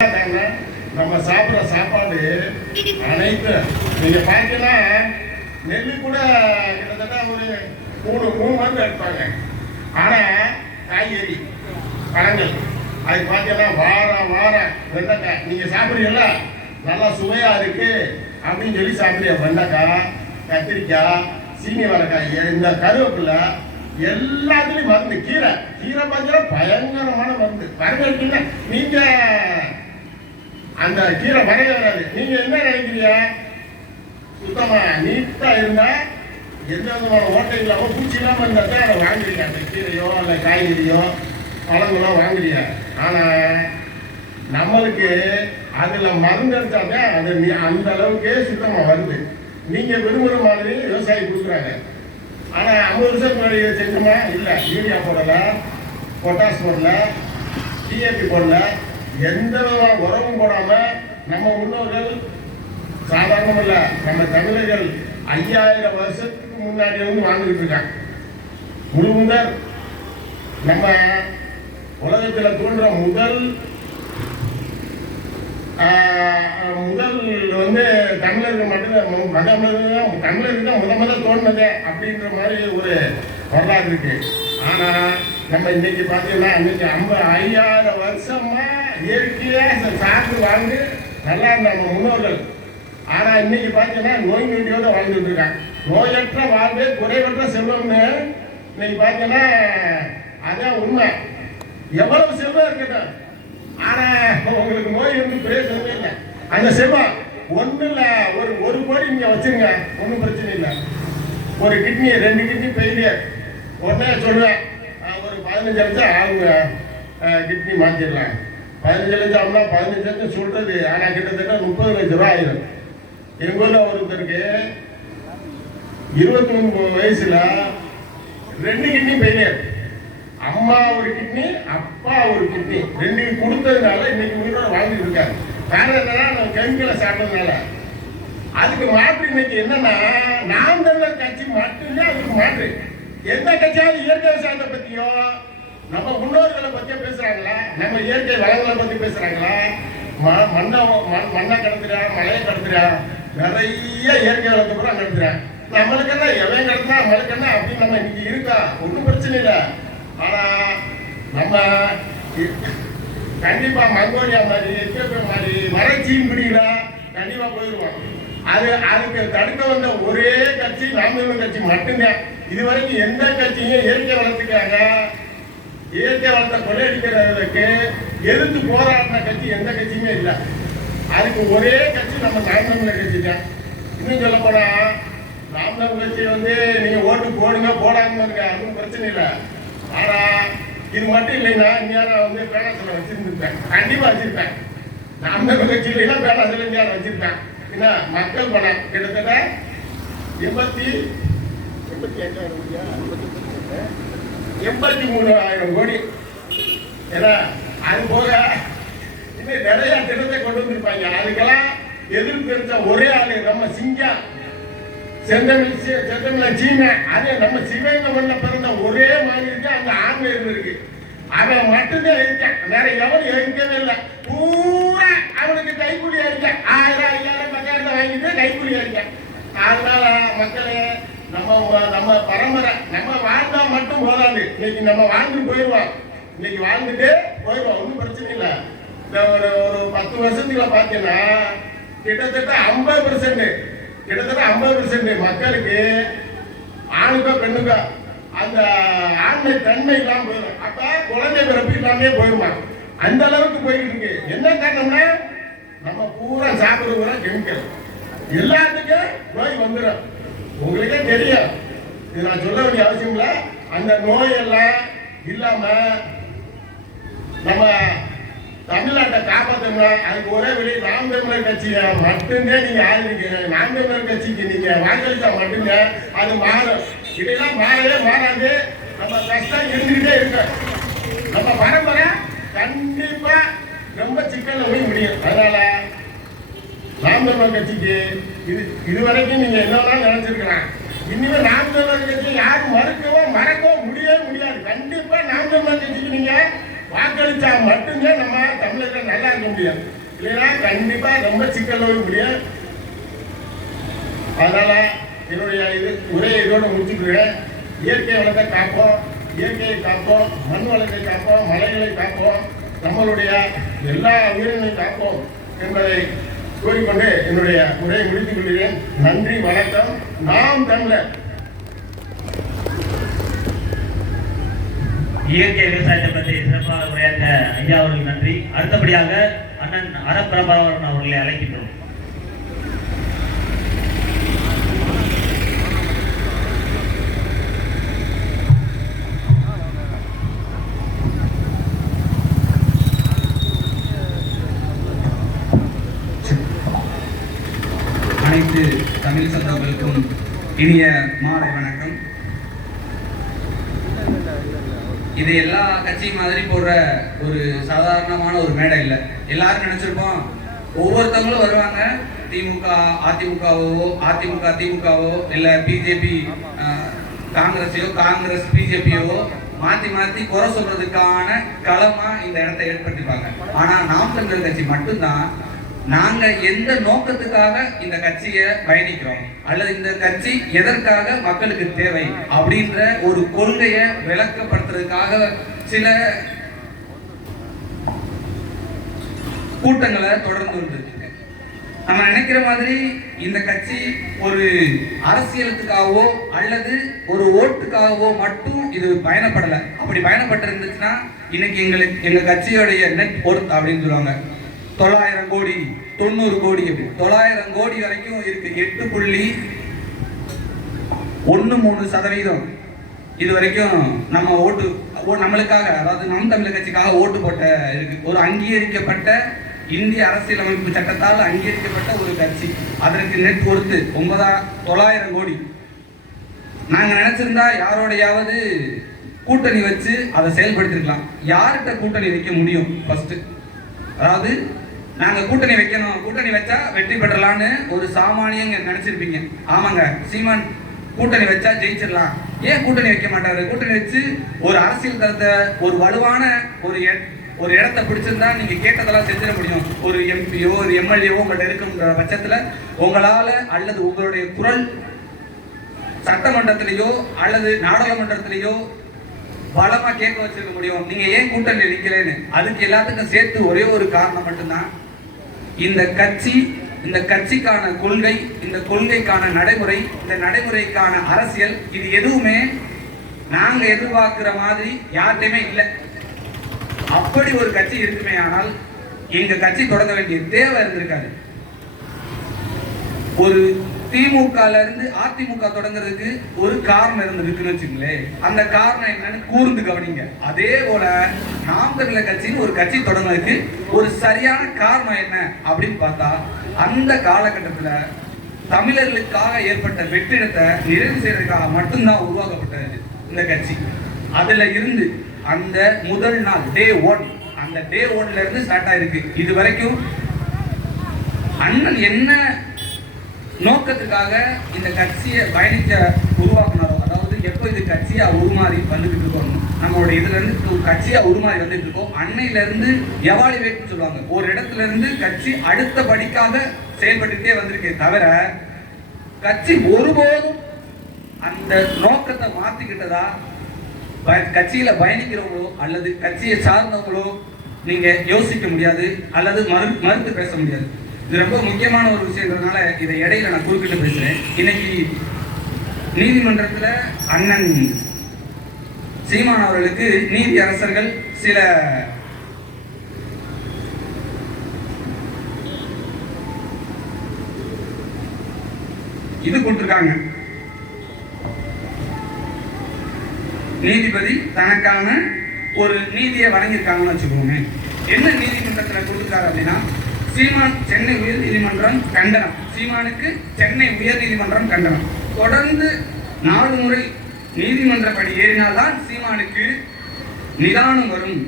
நம்ம சாப்பிட்ற சாப்பாடு அனைத்து நீங்க பார்த்தீங்கன்னா நெல்லு கூட கிட்டத்தட்ட ஒரு மூணு மருந்து எடுப்பாங்க. ஆனா காய்கறி பழங்கள் அது பார்த்தீங்கன்னா வாரம் வெண்டைக்காய் நீங்க சாப்பிட்றீங்கல்ல நல்லா சுவையா இருக்கு அப்படின்னு சொல்லி சாப்பிட்றீங்க. வெண்டைக்காய், கத்திரிக்காய், சீனி வரைக்காய், இந்த கருவேப்பிலை எல்லாத்துலயும் மருந்து. கீரை பார்த்தீங்கன்னா பயங்கரமான மருந்து. வரவேற்கீங்க நீங்க அந்த கீரை வரைய வராது. நீங்க என்ன நினைக்கிறீங்க? சுத்தமா நீட்டா இருந்தா எந்த விதமான ஓட்டை இல்லாம பூச்சி இல்லாம இருந்தா தான் அதை வாங்குறீங்க. அந்த கீரையோ அல்ல காய்கறியோ பழங்களோ வாங்குறீங்க. ஆனா நம்மளுக்கு அதுல மருந்து அடிச்சாதான் அது அந்த அளவுக்கு சுத்தமா வருது. நீங்க விரும்புற மாதிரி விவசாயி கொடுக்குறாங்க. ஆனா 50 வருஷத்துக்கு முன்னாடி செஞ்சோமா இல்ல, யூரியா போடல, பொட்டாஸ் போடல, டிஏபி போடல, எந்த உரமும் போடாம நம்ம முன்னோர்கள் சாதாரணம் இல்ல, நம்ம தமிழர்கள் 5000 வருஷத்துக்கு முன்னாடி வந்து வாழ்ந்துகிட்டு இருக்காங்க. முழு முதல் நம்ம உலகத்துல தோன்ற முதல் வந்து தமிழர்கள் மட்டும்தான், தமிழருக்கு தான் முதல் தோன்றது அப்படின்ற மாதிரி ஒரு வரலாறு இருக்கு. ஆனா நம்ம இன்னைக்கு பார்த்தீங்கன்னா இன்னைக்கு 5000 வருஷமா இயற்கையா சார்ந்து வாழ்ந்து நல்லா நம்ம முன்னோர்கள். ஆனா இன்னைக்கு பார்த்தீங்கன்னா நோய் நொடியோட வாழ்ந்துட்டு இருக்காங்க. நோயற்ற வாழ்வு குறைவற்ற செல்வம்னு இன்னைக்கு பார்த்தீங்கன்னா அதான் உண்மை. எவ்வளவு செல்வம் இருக்கட்டும், ஆனா உங்களுக்கு நோய் வந்து பிரயோஜனமே இல்லை. அந்த செல்வம் ஒண்ணு இல்ல, ஒரு கோடி நீங்க வச்சிருங்க, ஒன்றும் பிரச்சனை இல்லை. ஒரு கிட்னி 2 கிட்னி ஃபெயிலியர் உடனே சொல்லுவேன், ஒரு 15 லட்சம் ஆகுங்க கிட்னி மாத்திடலாம். 15 லட்சம் ஆகுனா 15 லட்சம் சொல்றது, ஆனா கிட்டத்தட்ட 30 லட்சம் ரூபாய் ஆயிரும். எங்க ஊர்ல ஒருத்தருக்கு 23 வயசுல 2 கிட்னி ஃபெயிலியர். அம்மா ஒரு கிட்னி, அப்பா ஒரு கிட்னி, 2 கொடுத்ததுனால இன்னைக்கு உயிரோட வாழ்ந்துட்டு இருக்காரு. காரணம் என்னன்னா நம்ம கெமிக்கலை சாப்பிட்டதுனால. அதுக்கு மாற்று இன்னைக்கு என்னன்னா நாம் தமிழர் கட்சி மட்டும்தான் அதுக்கு மாற்று. எந்த கட்சியாவது இயற்கை விவசாயத்தை பத்தியோ நம்ம முன்னோர்களை பத்தியோ பேசுறாங்களா? நம்ம இயற்கை வளங்களை பத்தி பேசுறாங்களா? மண்ணை கடத்துறா, மழையை கடத்துறா, நிறைய இயற்கை வளத்தை கூட கடத்துறா. நம்மளுக்கு என்ன எவன் கடத்துனா நம்மளுக்கு என்ன அப்படின்னு நம்ம இன்னைக்கு இருக்கா, ஒன்றும் பிரச்சனை இல்லை. ஆனா நம்ம கண்டிப்பா மங்கோலியா மாதிரி, எத்தியோப்பியா மாதிரி வறட்சியும் பிடிக்கிறா கண்டிப்பா போயிடுவோம். அதுக்கு தடுக்க வந்த ஒரே கட்சி நாம் தமிழர் கட்சி மட்டும்தான். இதுவரைக்கும் எந்த கட்சியும் இயற்கை வளர்த்துக்காங்க, இயற்கை வளர்த்த கொள்ளையடிக்கிறவர்களுக்கு எதிர்த்து போராடின கட்சி எந்த கட்சியுமே இல்லை. அதுக்கு ஒரே கட்சி நம்ம நாம் தமிழர் கட்சி தான். இன்னும் சொல்ல போனா நாம் தமிழர் கட்சி வந்து நீங்க ஓட்டு போடுங்க போடாம இருக்க, அதுவும் பிரச்சனை இல்லை. ஆனா இது மட்டும் இல்லைன்னா இந்தியாவில் வந்து பேராசில வச்சிருந்துருப்பேன், கண்டிப்பா வச்சிருப்பேன். நாம் தமிழர் கட்சி இல்லைன்னா பேராசில இந்தியாவில் வச்சிருப்பேன். என்ன மக்கள் பணம் கிட்டத்தட்ட 83,000 கோடி. ஏன்னா அது போக இன்னும் நிறைய திட்டத்தை கொண்டு வந்திருப்பாங்க. அதுக்கெல்லாம் எதிர்ப்பு தெரிஞ்ச ஒரே ஆளு நம்ம சிங்கம் செந்தமிழ் சீமை. அதே நம்ம சிவகங்கை மண்ணில் பிறந்த ஒரே மாதிரி இருக்கு, அந்த ஆண்மை இருந்திருக்கு. அவன் மட்டும்தான் இருக்கான், வேற எவனும் இருக்கவே இல்லை. பூரா அவனுக்கு கைக்கூலியா இருக்க, 1000 5000 10,000 வாங்கிட்டு கைக்கூலியா இருக்கான். அதனால மக்களே நம்ம பரம்பரை நம்ம வாழ்ந்தா மட்டும் போதாது. இன்னைக்கு நம்ம வாழ்ந்து போயிடுவோம், இன்னைக்கு வாழ்ந்துட்டு போயிடுவோம், ஒன்றும் பிரச்சனை இல்லை. இந்த ஒரு 10 வருஷத்துல பார்த்தீங்கன்னா கிட்டத்தட்ட 50% மக்களுக்கு ஆணுக்கோ பெண்ணுக்கோ அந்த ஆண்மை தன்மை இல்லாம போயிடும். அப்ப குழந்தை பிறப்பு இல்லாமே போயிருமா, அந்த அளவுக்கு போயிட்டு இருக்கு. என்ன காரணம்னா நம்ம பூரா சாப்பிடுற கெமிக்கல், எல்லாத்துக்கும் நோய் வந்துடும். உங்களுக்கே தெரியும், இது நான் சொல்ல வேண்டிய அவசியம் இல்லை. அந்த நோயெல்லாம் இல்லாம நம்ம தமிழ்நாட்டை காப்பாற்றணும்னா அதுக்கு ஒரே வழி நாம் தமிழர் கட்சியை மட்டும்தான் நீங்க ஆதரிக்கீங்க. நாம் தமிழர் கட்சிக்கு நீங்க வாக்களித்தா மட்டும்தான் அது மாறும். இதெல்லாம் மாறவே மாறாது. நம்ம கஷ்டம் இருந்துகிட்டே இருக்க, நம்ம பரம்பரை கண்டிப்பா ரொம்ப சிக்கல்ல போய் முடியும். அதனால நாம் தமிழர் கட்சிக்கு இதுவரைக்கும் நீங்க என்னெல்லாம் நினைச்சிருக்கலாம், இனிமே நாம் தமிழர் கட்சி யாரும் மறக்கவோ முடியவே முடியாது. கண்டிப்பா நாம் தமிழர் கட்சிக்கு நீங்க வாக்களிச்சா மட்டும்தான் நம்ம தமிழர்கள் நல்லா இருக்க முடியும். இல்லைன்னா கண்டிப்பா ரொம்ப சிக்கல் முடியும். அதனால என்னுடைய உரையை இதோட முடிச்சுக்கிறேன். இயற்கை வளத்தை காப்போம், இயற்கையை காப்போம், மண் வளத்தை காப்போம், மலைகளை காப்போம், நம்மளுடைய எல்லா உயிரினங்களையும் காப்போம் என்பதை கூறிக்கொண்டு என்னுடைய உரையை முடித்துக் கொள்கிறேன். நன்றி, வணக்கம். நாம் தமிழர். இயற்கை விவசாயத்தை பற்றி சிறப்பாக உரையாற்ற ஐயா அவர்களுக்கு நன்றி. அடுத்தபடியாக அண்ணன் அரப்பிரபாகரன் அவர்களை அழைக்கின்றோம். அனைத்து தமிழ் சொந்தங்களுக்கும் இனிய மாலை வணக்கம். இது எல்லா கட்சி மாதிரி போடுற ஒரு சாதாரணமான ஒரு மேடை இல்லை. எல்லாரும் நினைச்சிருப்போம் ஒவ்வொருத்தவங்களும் வருவாங்க, திமுக அதிமுக திமுகவோ இல்லை பிஜேபி காங்கிரஸையோ காங்கிரஸ் பிஜேபியோ மாற்றி மாற்றி குறை சொல்றதுக்கான களமா இந்த இடத்தை ஏற்படுத்திப்பாங்க. ஆனா நாம் தமிழர் கட்சி மட்டும்தான் நாங்க எந்த நோக்கத்துக்காக இந்த கட்சியை பயணிக்கிறோம் அல்லது இந்த கட்சி எதற்காக மக்களுக்கு தேவை அப்படின்ற ஒரு கொள்கையை விளக்கப்படுத்துறதுக்காக சில கூட்டங்களை தொடர்ந்து வந்துருக்கு. நம்ம நினைக்கிற மாதிரி இந்த கட்சி ஒரு அரசியலுக்காகவோ அல்லது ஒரு ஓட்டுக்காகவோ மட்டும் இது பயணப்படலை. அப்படி பயணப்பட்டு இருந்துச்சுன்னா இன்னைக்கு எங்க கட்சியோடைய நெட் ஒர்த் அப்படின்னு சொல்லுவாங்க 900 கோடி 90 கோடி அப்படி 900 கோடி வரைக்கும் இருக்கு. 8.13% இது வரைக்கும் நம்ம ஓட்டு நம்மளுக்காக, அதாவது நாம் தமிழர் கட்சிக்காக ஓட்டு போட்ட இருக்கு. ஒரு அங்கீகரிக்கப்பட்ட இந்திய அரசியலமைப்பு சட்டத்தால் அங்கீகரிக்கப்பட்ட ஒரு கட்சி. அதற்கு நெட் ஒர்த்து 900 கோடி. நாங்க நினைச்சிருந்தா யாரோடையாவது கூட்டணி வச்சு அதை செயல்படுத்திருக்கலாம். யார்கிட்ட கூட்டணி வைக்க முடியும்? ஃபர்ஸ்ட், அதாவது நாங்க கூட்டணி வைக்கணும், கூட்டணி வச்சா வெற்றி பெறலான்னு ஒரு சாமானியங்க நினைச்சிருப்பீங்க. ஆமாங்க, சீமான் கூட்டணி வச்சா ஜெயிச்சிடலாம். ஏன் கூட்டணி வைக்க மாட்டாரு? கூட்டணி வச்சு ஒரு அரசியல் தரத்தை ஒரு வலுவான ஒரு இடத்தை பிடிச்சிருந்தா நீங்க கேட்டதெல்லாம் செஞ்சிட முடியும். ஒரு எம்பியோ ஒரு எம்எல்ஏவோ உங்கள்கிட்ட இருக்குங்கிற பட்சத்துல உங்களால அல்லது உங்களுடைய குரல் சட்டமன்றத்திலேயோ அல்லது நாடாளுமன்றத்திலேயோ பலமா கேட்க வச்சிருக்க முடியும். நீங்க ஏன் கூட்டணி நிக்கலன்னு அதுக்கு எல்லாத்துக்கும் சேர்த்து ஒரே ஒரு காரணம் மட்டும்தான், இந்த கட்சி, இந்த கட்சிக்கான கொள்கை, இந்த கொள்கைக்கான நடைமுறை, இந்த நடைமுறைக்கான அரசியல், இது எதுவுமே நாங்க எதிர்பார்க்கிற மாதிரி யார்கிட்டயுமே இல்லை. அப்படி ஒரு கட்சி இருக்குமே ஆனால் எங்க கட்சி தொடங்க வேண்டிய தேவை இருந்திருக்காது. ஒரு திமுகல இருந்து அதிமுக தொடங்குறதுக்கு ஒரு காரணம் இருந்திருக்குன்னு வச்சுங்களேன். அந்த காரணம் என்னன்னு கூர்ந்து கவனிங்க. அதே போல நாம் தமிழர் கட்சின்னு ஒரு கட்சி தொடங்குறதுக்கு ஒரு சரியான காரணம் என்ன அப்படின்னு பார்த்தா, அந்த காலகட்டத்துல தமிழர்களுக்காக ஏற்பட்ட வெற்றிடத்தை நிறைவு செய்யறதுக்காக மட்டும்தான் உருவாக்கப்பட்டது இந்த கட்சி. அதுல இருந்து அந்த முதல் நாள் டே 1, அந்த டே 1ல இருந்து ஸ்டார்ட் ஆயிருக்கு. இது வரைக்கும் அண்ணன் என்ன நோக்கத்துக்காக இந்த கட்சியை பயணிக்க உருவாக்குனாரோ, அதாவது எப்போ இது கட்சியா உருமாறி வந்துட்டு இருக்கோம், நம்மளோட இதுல இருந்து கட்சியா உருமாறி வந்துட்டு இருக்கோம். அன்னையில இருந்து எவாலுவேட் சொல்லுவாங்க, ஒரு இடத்துல இருந்து கட்சி அடுத்த படிக்காக செயல்பட்டுட்டே வந்திருக்கே தவிர கட்சி ஒருபோதும் அந்த நோக்கத்தை மாத்திக்கிட்டதா கட்சியில பயணிக்கிறவங்களோ அல்லது கட்சியை சார்ந்தவங்களோ நீங்க யோசிக்க முடியாது அல்லது மறுத்து பேச முடியாது. இது ரொம்ப முக்கியமான ஒரு விஷயங்கிறதுனால இதை இடையில நான் குறுக்கிட்டு பேசுறேன். இன்னைக்கு நீதிமன்றத்தில் அண்ணன் சீமான் அவர்களுக்கு நீதி அரசர்கள் சில இது கொடுத்திருக்காங்க. நீதிபதி தனக்கான ஒரு நீதியை வழங்கியிருக்காங்கன்னு வச்சுக்கோங்க. என்ன நீதிமன்றத்தில் கொடுத்துருக்காரு அப்படின்னா, சீமான் சென்னை உயர் நீதிமன்றம் கண்டனம், சீமானுக்கு சென்னை உயர் நீதிமன்றம் கண்டனம். தொடர்ந்து 4 முறை நீதிமன்றப்படி ஏறினால்தான் சீமானுக்கு நிதானம் வரும்.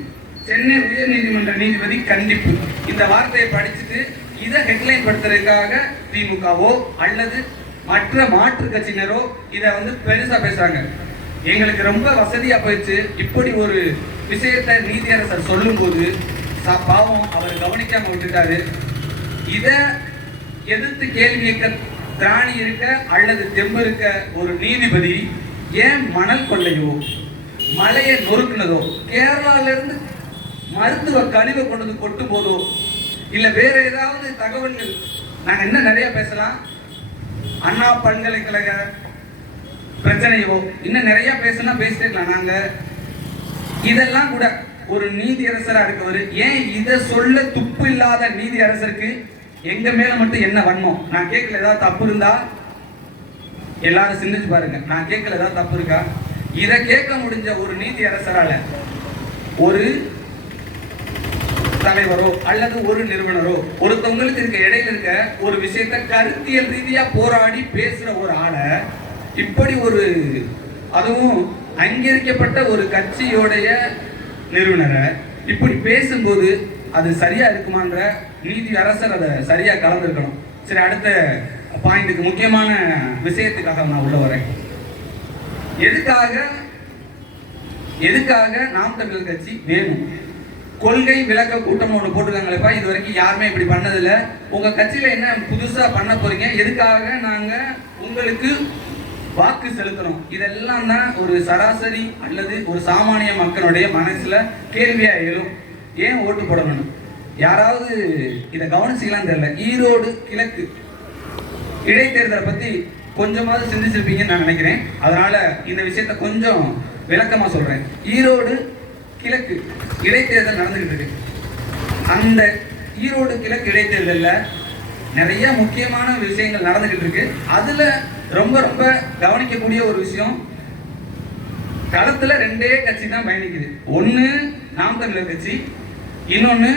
சென்னை உயர் நீதிமன்ற நீதிபதி கண்டிப்பு. இந்த வார்த்தையை படிச்சுட்டு இதை ஹெட்லைன் படுத்துறதுக்காக திமுகவோ அல்லது மற்ற மாற்று கட்சியினரோ இதை பெருசா பேசுறாங்க. எங்களுக்கு ரொம்ப வசதியா போயிடுச்சு. இப்படி ஒரு விஷயத்தை நீதியரசர் சொல்லும்போது பாவம் அவர் கவனிக்காம விட்டுட்டாரு. இதை எதிர்த்து கேள்வி கேட்க திராணி இருக்க அல்லது தெம்பு இருக்க ஒரு நீதிபதி ஏன் மணல் கொள்ளையோ மலையை நொறுக்குனதோ கேரளால இருந்து மருத்துவ கழிவை கொண்டு வந்து கொட்டும் போதோ இல்ல வேற ஏதாவது தகவல்கள், நாங்க இன்னும் நிறைய பேசலாம், அண்ணா பல்கலைக்கழக பிரச்சனையோ இன்னும் நிறைய பேசலாம், பேசிட்டே இருக்கலாம். நாங்க இதெல்லாம் கூட ஒரு நீதியரசரா இருக்கவர் ஏன் இதை சொல்ல துப்பு இல்லாத நீதியரசருக்கு எங்க மேல மட்டும் என்ன வன்மம்? நான் கேட்கல, ஏதாவது தப்பு இருந்தா எல்லாரும் சிந்திச்சு பாருங்க. நான் கேட்கல, ஏதாவது தப்பு இருக்கா? இதை கேட்க முடிஞ்ச ஒரு நீதியரசரால ஒரு தலைவரோ அல்லது ஒரு நிறுவனரோ ஒருத்தவங்களுக்கு இருக்க இடையில இருக்க ஒரு விஷயத்தை கருத்தியல் ரீதியா போராடி பேசுற ஒரு ஆளை இப்படி ஒரு, அதுவும் அங்கீகரிக்கப்பட்ட ஒரு கட்சியோடைய நிறுவனரை இப்படி பேசும்போது அது சரியா இருக்குமான்ற நீதி அரசர் அதை சரியா கலந்துருக்கணும். சரி, அடுத்த பாயிண்ட்டுக்கு முக்கியமான விஷயத்துக்காக நான் உள்ள வரேன். எதுக்காக நாம் தமிழர் கட்சி வேணும்? கொள்கை விளக்க கூட்டம் ஒன்று போட்டுருக்காங்களேப்பா, இது வரைக்கும் யாருமே இப்படி பண்ணதில்லை. உங்க கட்சியில என்ன புதுசா பண்ண போறீங்க? எதுக்காக நாங்க உங்களுக்கு வாக்கு செலுத்தணும்? இதெல்லாம் தான் ஒரு சராசரி அல்லது ஒரு சாமானிய மக்களுடைய மனசுல கேள்வியா எழும். ஏன் ஓட்டு போடணும்? யாராவது இதை கவனிச்சிக்கலாம் தெரியல. ஈரோடு கிழக்கு இடைத்தேர்தலை பத்தி கொஞ்சமாவது சிந்திச்சிருப்பீங்கன்னு நான் நினைக்கிறேன். அதனால இந்த விஷயத்த கொஞ்சம் விளக்கமா சொல்றேன். ஈரோடு கிழக்கு இடைத்தேர்தல் நடந்துகிட்டு இருக்கு. அந்த ஈரோடு கிழக்கு இடைத்தேர்தல்ல நிறைய முக்கியமான விஷயங்கள் நடந்துகிட்டு இருக்கு. அதுல ரொம்ப ரொம்ப கவனிக்கக்கூடிய ஒரு விஷயம், களத்துல ரெண்டே கட்சி தான் பயணிக்குது. ஒண்ணு நாம் தமிழர் கட்சி, இன்னொன்னு